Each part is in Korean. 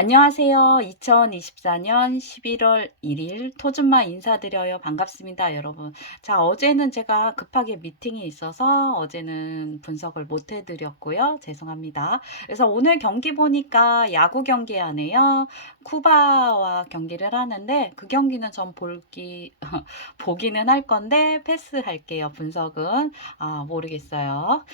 안녕하세요. 2024년 11월 1일 토준마 인사드려요. 반갑습니다, 여러분. 자, 어제는 제가 급하게 미팅이 있어서 어제는 분석을 못 해드렸고요. 죄송합니다. 그래서 오늘 경기 보니까 야구 경기 하네요. 쿠바와 경기를 하는데 그 경기는 전 보기는 할 건데 패스할게요. 분석은. 모르겠어요.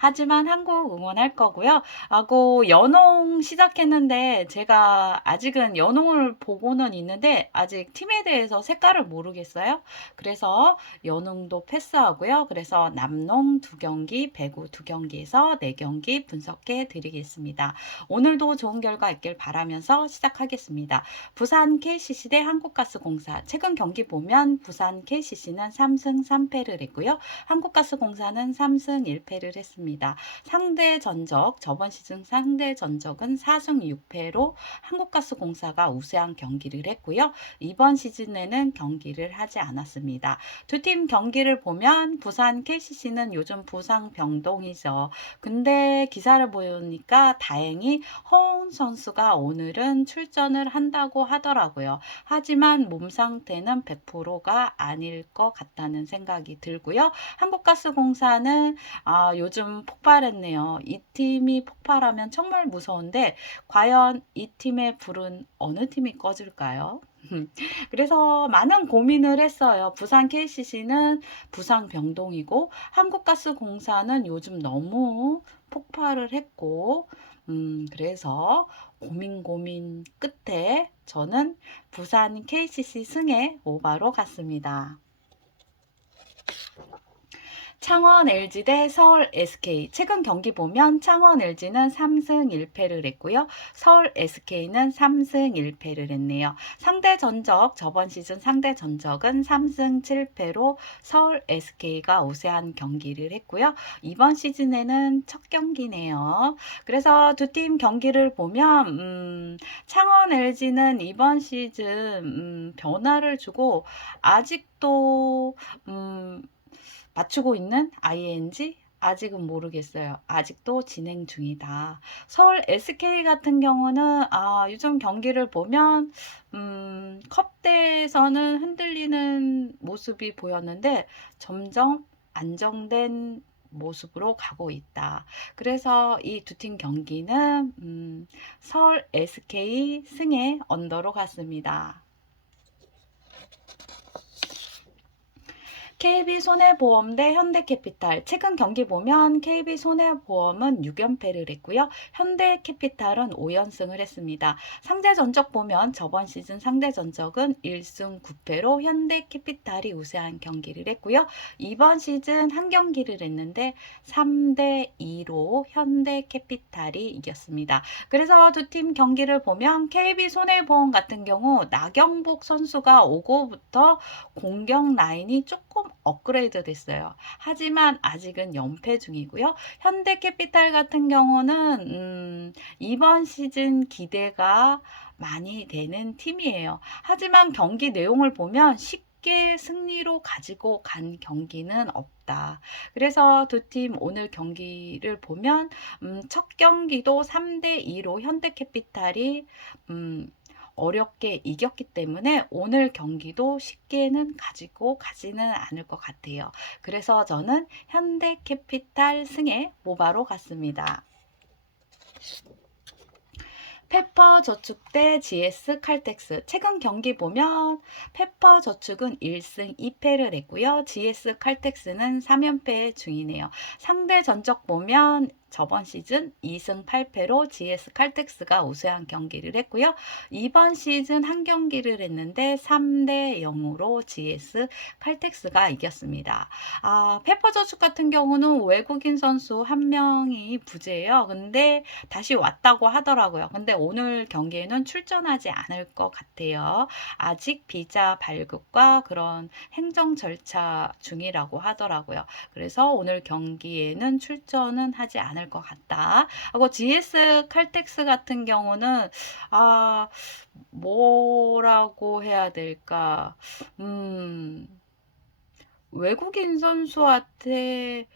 하지만 한국 응원할 거고요. 하고 연홍 시작했는데 제가 아직은 연홍을 보고는 있는데 아직 팀에 대해서 색깔을 모르겠어요. 그래서 연홍도 패스하고요. 그래서 남농 2경기, 배구 2경기에서 4경기 분석해 드리겠습니다. 오늘도 좋은 결과 있길 바라면서 시작하겠습니다. 부산 KCC 대 한국가스공사. 최근 경기 보면 부산 KCC는 3승 3패를 했고요. 한국가스공사는 3승 1패를 했습니다. 상대 전적, 저번 시즌 상대 전적은 4승 6패로 한국가스공사가 우세한 경기를 했고요. 이번 시즌에는 경기를 하지 않았습니다. 두 팀 경기를 보면 부산 KCC는 요즘 부상 병동이죠. 근데 기사를 보니까 다행히 허운 선수가 오늘은 출전을 한다고 하더라고요. 하지만 몸 상태는 100%가 아닐 것 같다는 생각이 들고요. 한국가스공사는 요즘 폭발했네요. 이 팀이 폭발하면 정말 무서운데 과연 이 팀의 불은 어느 팀이 꺼질까요? 그래서 많은 고민을 했어요. 부산 KCC는 부상 병동이고 한국가스공사는 요즘 너무 폭발을 했고 그래서 고민 끝에 저는 부산 KCC 승에 오바로 갔습니다. 창원 LG 대 서울 SK. 최근 경기 보면 창원 LG는 3승 1패를 했고요. 서울 SK는 3승 1패를 했네요. 상대 전적, 저번 시즌 상대 전적은 3승 7패로 서울 SK가 우세한 경기를 했고요. 이번 시즌에는 첫 경기네요. 그래서 두 팀 경기를 보면 창원 LG는 이번 시즌 변화를 주고 아직도 맞추고 있는 ing? 아직은 모르겠어요. 아직도 진행 중이다. 서울 SK 같은 경우는 요즘 경기를 보면 컵대에서는 흔들리는 모습이 보였는데 점점 안정된 모습으로 가고 있다. 그래서 이 두 팀 경기는 서울 SK 승에 언더로 갔습니다. KB손해보험 대 현대캐피탈. 최근 경기 보면 KB손해보험은 6연패를 했고요. 현대캐피탈은 5연승을 했습니다. 상대 전적 보면 저번 시즌 상대 전적은 1승 9패로 현대캐피탈이 우세한 경기를 했고요. 이번 시즌 한 경기를 했는데 3대 2로 현대캐피탈이 이겼습니다. 그래서 두 팀 경기를 보면 KB손해보험 같은 경우 나경복 선수가 오고부터 공격 라인이 조금 업그레이드 됐어요. 하지만 아직은 연패 중이고요. 현대캐피탈 같은 경우는 이번 시즌 기대가 많이 되는 팀이에요. 하지만 경기 내용을 보면 쉽게 승리로 가지고 간 경기는 없다. 그래서 두 팀 오늘 경기를 보면 첫 경기도 3대 2로 현대캐피탈이 어렵게 이겼기 때문에 오늘 경기도 쉽게는 가지고 가지는 않을 것 같아요. 그래서 저는 현대캐피탈 승에 모바로 갔습니다. 페퍼저축 대 GS 칼텍스. 최근 경기 보면 페퍼저축은 1승 2패를 했고요. GS 칼텍스는 3연패 중이네요. 상대 전적 보면 저번 시즌 2승 8패로 GS 칼텍스가 우세한 경기를 했고요. 이번 시즌 한 경기를 했는데 3대 0으로 GS 칼텍스가 이겼습니다. 페퍼저축 같은 경우는 외국인 선수 한 명이 부재예요. 근데 다시 왔다고 하더라고요. 근데 오늘 경기에는 출전하지 않을 것 같아요. 아직 비자 발급과 그런 행정 절차 중이라고 하더라고요. 그래서 오늘 경기에는 출전은 하지 않을 것 같다. 하고 GS 칼텍스 같은 경우는 뭐라고 해야 될까? 외국인 선수한테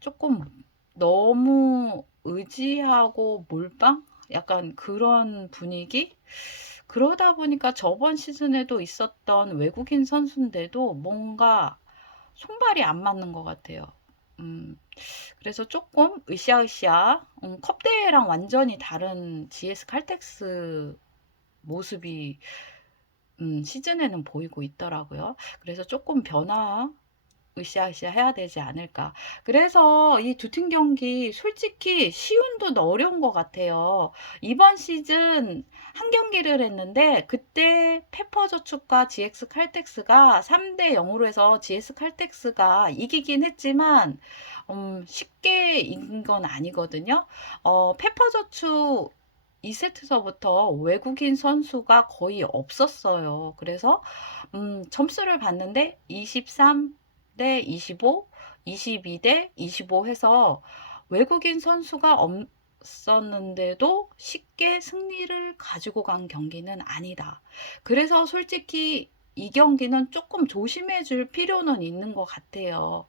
조금 너무 의지하고 몰빵? 약간 그런 분위기? 그러다 보니까 저번 시즌에도 있었던 외국인 선수인데도 뭔가 손발이 안 맞는 것 같아요. 음, 그래서 조금 으쌰으쌰, 컵 대회랑 완전히 다른 GS 칼텍스 모습이 시즌에는 보이고 있더라고요. 그래서 조금 변화 으쌰으쌰 해야 되지 않을까. 그래서 이 두 팀 경기 솔직히 쉬운 듯 어려운 것 같아요. 이번 시즌 한 경기를 했는데 그때 페퍼저축과 GX 칼텍스가 3대 0으로 해서 GS 칼텍스가 이기긴 했지만 쉽게 이긴 건 아니거든요. 페퍼저축 2세트서부터 외국인 선수가 거의 없었어요. 그래서 점수를 봤는데 23 대 25, 22 대 25 해서 외국인 선수가 없었는데도 쉽게 승리를 가지고 간 경기는 아니다. 그래서 솔직히 이 경기는 조금 조심해 줄 필요는 있는 것 같아요.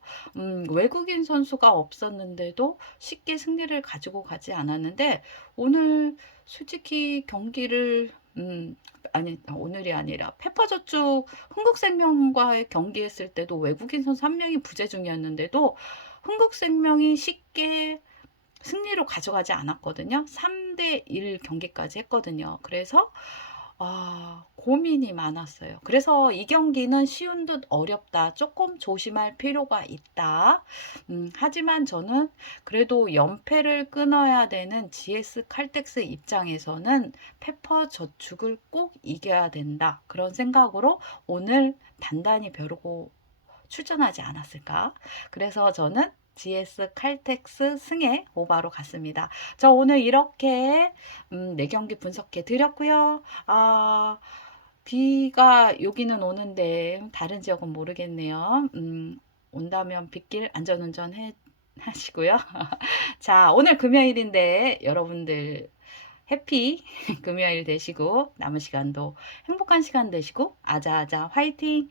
외국인 선수가 없었는데도 쉽게 승리를 가지고 가지 않았는데, 오늘 솔직히 경기를, 아니, 오늘이 아니라 페퍼저축 흥국생명과의 경기했을 때도 외국인 선수 한 명이 부재 중이었는데도 흥국생명이 쉽게 승리로 가져가지 않았거든요. 3대 1 경기까지 했거든요. 그래서 고민이 많았어요. 그래서 이 경기는 쉬운 듯 어렵다. 조금 조심할 필요가 있다. 하지만 저는 그래도 연패를 끊어야 되는 GS 칼텍스 입장에서는 페퍼 저축을 꼭 이겨야 된다. 그런 생각으로 오늘 단단히 벼르고 출전하지 않았을까. 그래서 저는 GS 칼텍스 승에 오바로 갔습니다. 저 오늘 이렇게 4경기 분석해 드렸고요. 비가 여기는 오는데 다른 지역은 모르겠네요. 온다면 빗길 안전운전 하시고요. 자, 오늘 금요일인데 여러분들 해피 금요일 되시고 남은 시간도 행복한 시간 되시고 아자아자 화이팅!